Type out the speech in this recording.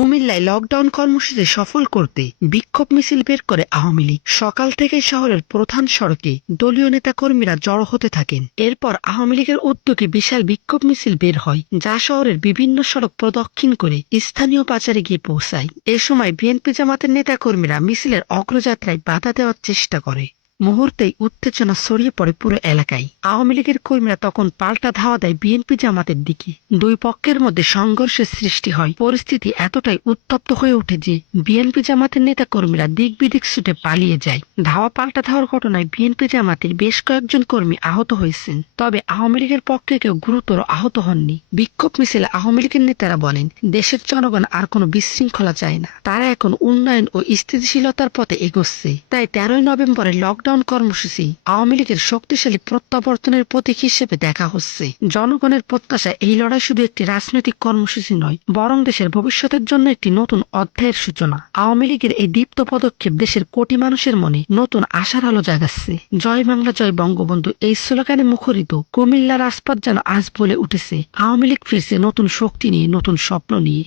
কুমিল্লায় লকডাউন কর্মসূচি সফল করতে বিক্ষোভ মিছিল বের করে আওয়ামী লীগ। সকাল থেকে শহরের প্রধান সড়কে দলীয় নেতাকর্মীরা জড়ো হতে থাকেন। এরপর আওয়ামী লীগের উদ্যোগে বিশাল বিক্ষোভ মিছিল বের হয়, যা শহরের বিভিন্ন সড়ক প্রদক্ষিণ করে স্থানীয় বাজারে গিয়ে পৌঁছায়। এ সময় বিএনপি জামাতের নেতাকর্মীরা মিছিলের অগ্রযাত্রায় বাধা দেওয়ার চেষ্টা করে। মুহূর্তেই উত্তেজনা ছড়িয়ে পড়ে পুরো এলাকায়। আওয়ামী লীগের কর্মীরা তখন পাল্টা ধাওয়া দেয় বিএনপি জামাতের দিকে। দুই পক্ষের মধ্যে সংঘর্ষের সৃষ্টি হয়। পরিস্থিতি এতটাই উত্তপ্ত হয়ে ওঠে যে বিএনপি জামাতের নেতা কর্মীরা দিক বিদিক ছুটে পালিয়ে যায়। ধাওয়া পাল্টা ধাওয়ার ঘটনায় বিএনপি জামাতের বেশ কয়েকজন কর্মী আহত হয়েছেন, তবে আওয়ামী লীগের পক্ষে কেউ গুরুতর আহত হননি। বিক্ষোভ মিছিলে আওয়ামী লীগের নেতারা বলেন, দেশের জনগণ আর কোনো বিশৃঙ্খলা চায় না, তারা এখন উন্নয়ন ও স্থিতিশীলতার পথে এগোচ্ছে। তাই 13 নভেম্বরের লকডাউন কর্মসূচি আওয়ামী লীগের শক্তিশালী প্রত্যাবর্তনের প্রতীক হিসেবে দেখা হচ্ছে। জনগণের প্রত্যাশা এই লড়াই শুধু একটি রাজনৈতিক কর্মসূচি নয়, বরং দেশের ভবিষ্যতের জন্য একটি নতুন অধ্যায়ের সূচনা। আওয়ামী লীগের এই দীপ্ত পদক্ষেপ দেশের কোটি মানুষের মনে নতুন আশার আলো জাগাচ্ছে। জয় বাংলা, জয় বঙ্গবন্ধু এই স্লোগানে মুখরিত কুমিল্লার রাজপথ যেন আজ বলে উঠেছে, আওয়ামী লীগ ফিরছে নতুন শক্তি নিয়ে, নতুন স্বপ্ন নিয়ে।